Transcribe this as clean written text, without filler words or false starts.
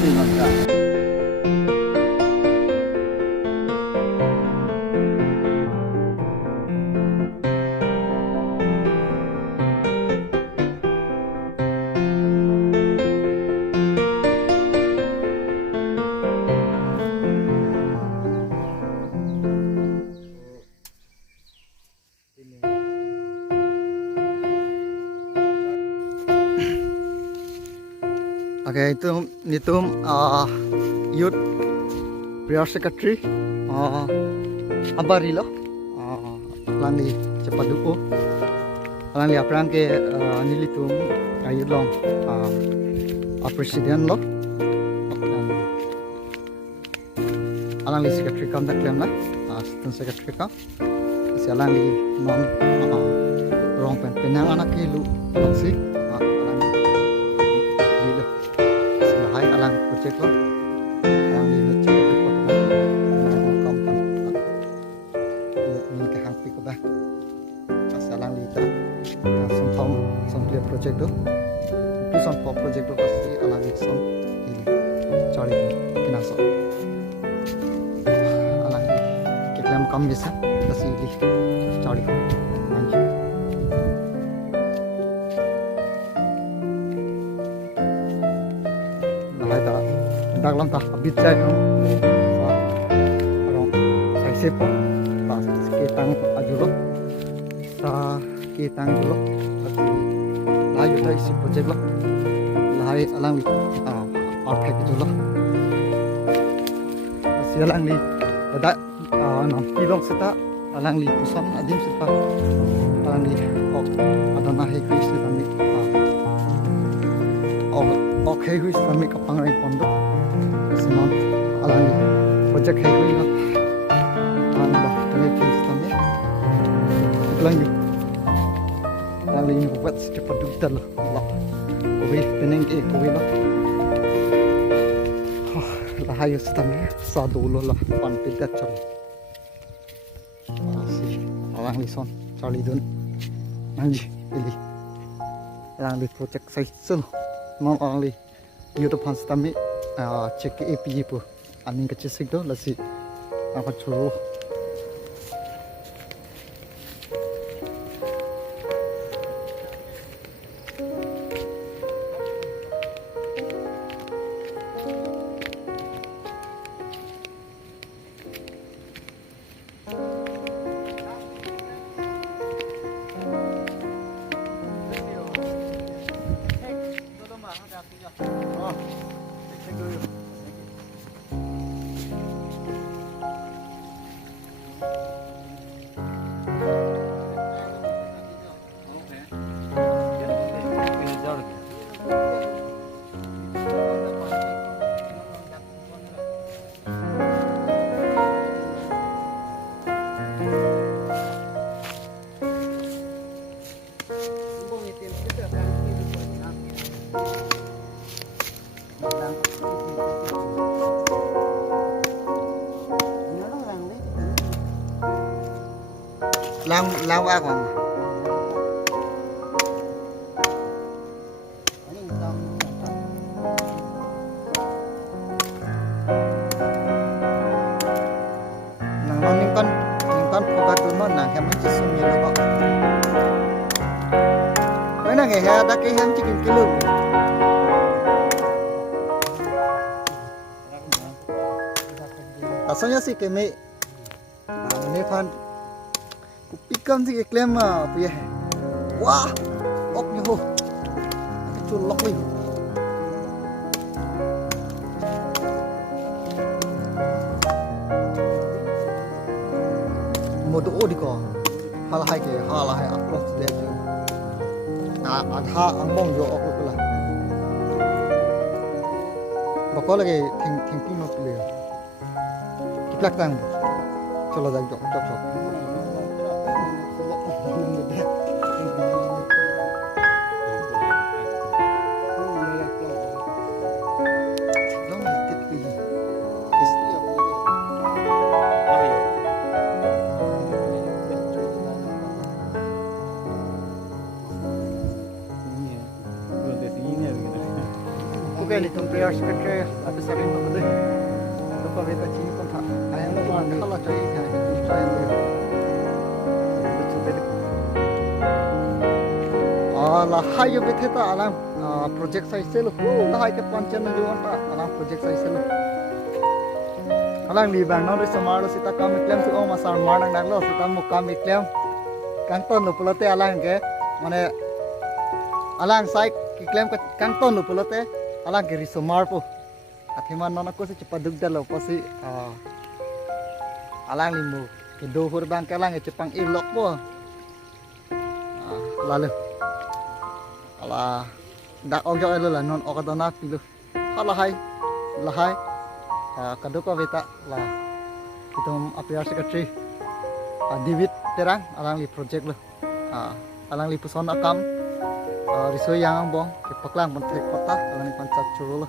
ni nanda. Okay, itu youth prayer secretary abarilo langli cepaduko langli apran ke nilitum ayut long presiden lo langli secretary kam keklem lah assistant secretary kam si langli non rong penang anak ilu lasonsi project lo yang ini cukup kom min ka hang pi ko ba asalang lita som clear project do pisan pop project do pasti alang som ini cari kinaso alang keklem kam bisa pasti ini cari nangji dalam tak bicara orang saya siapa pas ketang ajulo sa ketang ajulo tapi layu dah isi project lo layu alang li arkai ajulo si alang li ada nam pilong seta alang li pusan adim seta alang li ada nahi kuis kami okay kuis kami kapangai pondok semua alang project hai hui na alang dah kami fix kami lagi alang ini buat cepat dudal lah koi teneng ke koi lah lahayu stami sadulo lah pan pidat chal si alang lison chali dun nangji ili alang li project sai sul mau alang li YouTube fans kami cek ke APG pu aning kachetong do lasi apa churu lang akon nang ningkan pagkatun mo na kami sisumi lo ba mana nge ya da ke ham chicken kilo asalnya sih kami ini fan kupikam sih keklem punya wah ok nyo culok nih modu di ko hal hai akros deh nah adha angmong jo ok pula bakal lagi ting pino pilih kiplak tang cholo dag jok li tum prayer secretary ape sarin to de to ko beta chini kon tha ayam lo ban khala chai tha tu chai le to be la hayo bethe ta alam project sai se lo la hai ke panchan jo ta alam project sai se lo alang li bang no re samaro sita kam klem su ma sar mar nang lo sita mu kam klem kang ton lo pulote alang ke mane alang sai keklem ka kang ton lo pulote alang ke risomar po athiman nona ko se chepaduk dalo pasi alang li mu ke do hur bang ke alang e chepang ilok po lalu ala dak ogyo elo la non okadona pilu halahai lahai kaduko beta la kitum appear secretary David terang alang li project lo alang li puson akam risoi yang bong ke paklang bentek kota alang li pancak churu lo